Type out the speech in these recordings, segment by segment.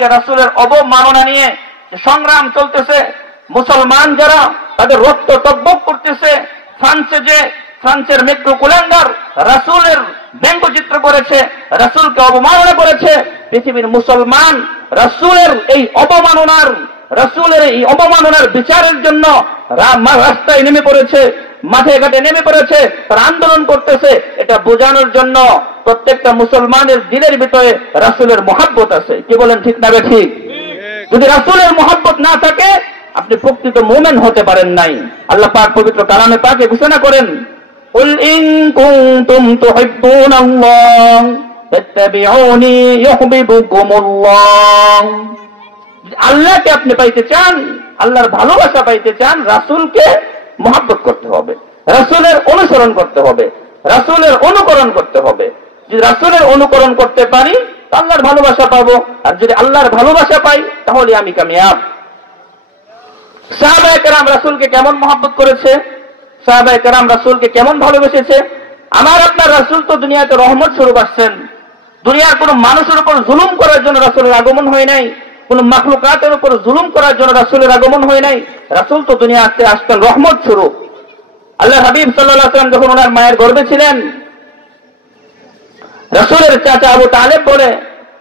রাসূলের অবমাননা নিয়ে সংগ্রাম চলতেছে, মুসলমান যারা তাদের রক্ত টকবক করতেছে। ফ্রান্সের মেট্রো কুলাঙ্গার রাসূলের ব্যঙ্গচিত্র করেছে, রাসূলকে অবমাননা করেছে। পৃথিবীর মুসলমান রাসূলের এই অবমাননার বিচারের জন্য রাস্তায় নেমে পড়েছে, মাঠে ঘাটে নেমে পড়েছে, তারা আন্দোলন করতেছে। এটা বোঝানোর জন্য প্রত্যেকটা মুসলমানের দিলের ভিতরে রাসূলের মহব্বত আছে। কি বলেন, ঠিক না ঠিক? যদি রাসূলের মহব্বত না থাকে আপনি প্রকৃত মুমিন হতে পারেন নাই। আল্লাহ পাক পবিত্র কালামে পাকে ঘোষণা করেন, কুল ইন কুনতুম তুহিব্বুনাল্লাহ ফাত্তাবিউনি ইউহিব্বুকুমুল্লাহ। আল্লাহকে আপনি পাইতে চান, আল্লাহর ভালোবাসা পাইতে চান, রাসূলকে মহব্বত করতে হবে, রাসূলের অনুসরণ করতে হবে, রাসূলের অনুকরণ করতে হবে। যদি রাসূলের অনুকরণ করতে পারি আল্লাহর ভালোবাসা পাবো, আর যদি আল্লাহর ভালোবাসা পাই তাহলে আমি কামিয়াব। সাহাবায়ে কেরাম রাসূলকে কেমন মহব্বত করেছে, সাহাবায়ে কেরাম রাসূলকে কেমন ভালোবেসেছে। আমার আপনার রাসূল তো দুনিয়াতে রহমত স্বরূপ আসছেন। দুনিয়ার কোন মানুষের উপর জুলুম করার জন্য রাসূলের আগমন হয় নাই, কোন মাখলুকাতের উপর জুলুম করার জন্য রাসূলের আগমন হয় নাই। রাসূল তো দুনিয়াতে আসছেন রহমত স্বরূপ। আল্লাহ হাবিব সাল্লাল্লাহু আলাইহি ওয়াসাল্লাম যখন ওনার মায়ের গর্ভে ছিলেন, রাসূলের চাচা আবু তালেব বলে,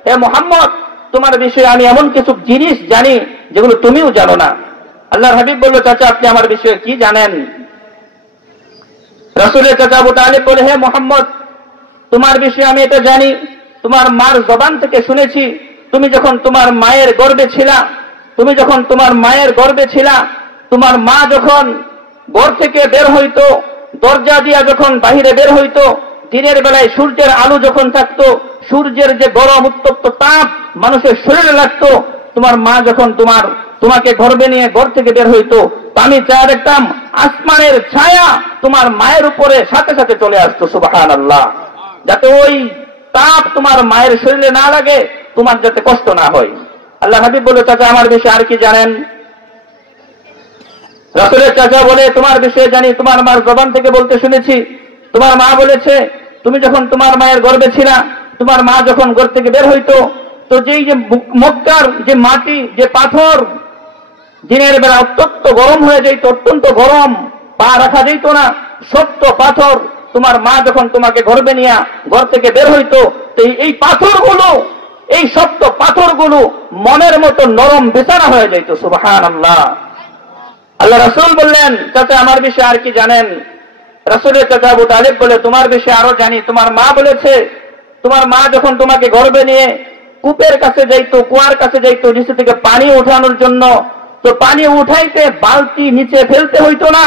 হে মুহাম্মদ, তোমার বিষয়ে আমি এমন কিছু জিনিস জানি যেগুলো তুমিও জানো না। আল্লাহর হাবিব বলল, চাচা আপনি আমার বিষয়ে কি জানেন? রাসূলের চাচা আবু তালেব বলে, হে মুহাম্মদ, তোমার বিষয়ে আমি এটা জানি, তোমার মার জবান থেকে শুনেছি, তুমি যখন তোমার মায়ের গর্ভে ছিলা, তোমার মা যখন ঘর থেকে বের হইতো, দরজা দিয়া যখন বাহিরে বের হইতো, দিনের বেলায় সূর্যের আলো যখন থাকতো, সূর্যের যে গরম উত্তপ্ত তাপ মানুষের শরীরে লাগতো, তোমার মা যখন তোমাকে গর্ভে নিয়ে ঘর থেকে বের হইতো, আমি চাই দেখতাম আসমানের ছায়া তোমার মায়ের উপরে সাথে সাথে চলে আসতো, সুবহানাল্লাহ, যাতে ওই তাপ তোমার মায়ের শরীরে না লাগে, তোমার যাতে কষ্ট না হয়। আল্লাহ হাবিব বলে, চাচা আমার বিষয়ে আর কি জানেন? রাসূলের চাচা বলে, তোমার বিষয়ে জানি, তোমার মার জবান থেকে বলতে শুনেছি, তোমার মা বলেছে তুমি যখন তোমার মায়ের গর্ভে ছিলা, তোমার মা যখন ঘর থেকে বের হইতো, তো যেই যে মক্কার যে মাটি, যে পাথর দিনের বেলা অত্যন্ত গরম হয়ে যেত, অত্যন্ত গরম, পা রাখা যেত না, শক্ত পাথর, তোমার মা যখন তোমাকে গর্ভে নিয়ে ঘর থেকে বের হইতো, তো এই পাথরগুলো, এই শক্ত পাথরগুলো মনের মতো নরম বিছানা হয়ে যেত, সুবহানাল্লাহ। আল্লাহ রাসূল বললেন, চাচা আমার বিষয়ে আর কি জানেন? রাসূলের চাচা আবু তালেব বলে, তোমার বিষয়ে আরো জানি, তোমার মা বলেছে তোমার মা যখন তোমাকে গর্ভে নিয়ে কূপের কাছে যাইতো, কুয়ার কাছে যাইতো নিচে থেকে পানি উঠানোর জন্য, তো পানি উঠাইতে বালতি নিচে ফেলতে হইতো না,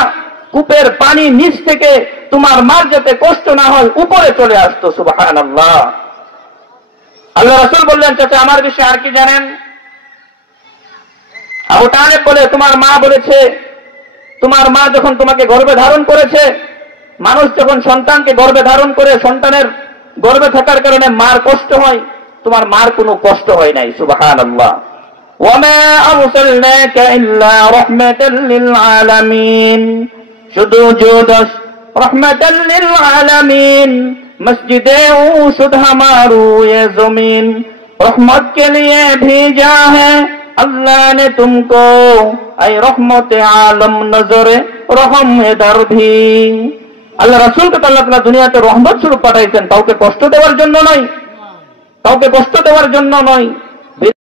কূপের পানি নিচ থেকে তোমার মার যাতে কষ্ট না হয় উপরে চলে আসতো, সুবহানাল্লাহ। আল্লাহ রাসূল বললেন, চাচা আমার বিষয়ে আর কি জানেন? আবু তালেব বলে, তোমার মা বলেছে তোমার মা যখন তোমাকে গর্ভে ধারণ করেছে, মানুষ যখন সন্তানকে গর্ভে ধারণ করে, সন্তানের গর্ভে থাকার কারণে মার কষ্ট হয়, তোমার মার কোনো কষ্ট হয় নাই, সুবহানাল্লাহ। ওয়ামা আরসালনাকা ইল্লা রাহমাতাল লিল আলামিন, শুধু জুদস রাহমাতাল লিল আলামিন, মসজিদে উশুদ हमारू ये जमीन रहमत के लिए भेजा है अल्लाह ने तुमको ऐ रहमत आलम नजरे रहम इधर भी। আল্লাহ রাসূলকে আল্লাহ তাআলা দুনিয়াতে রহমত স্বরূপ পাঠাইছেন, কাউকে কষ্ট দেওয়ার জন্য নয়, কাউকে কষ্ট দেওয়ার জন্য নয়।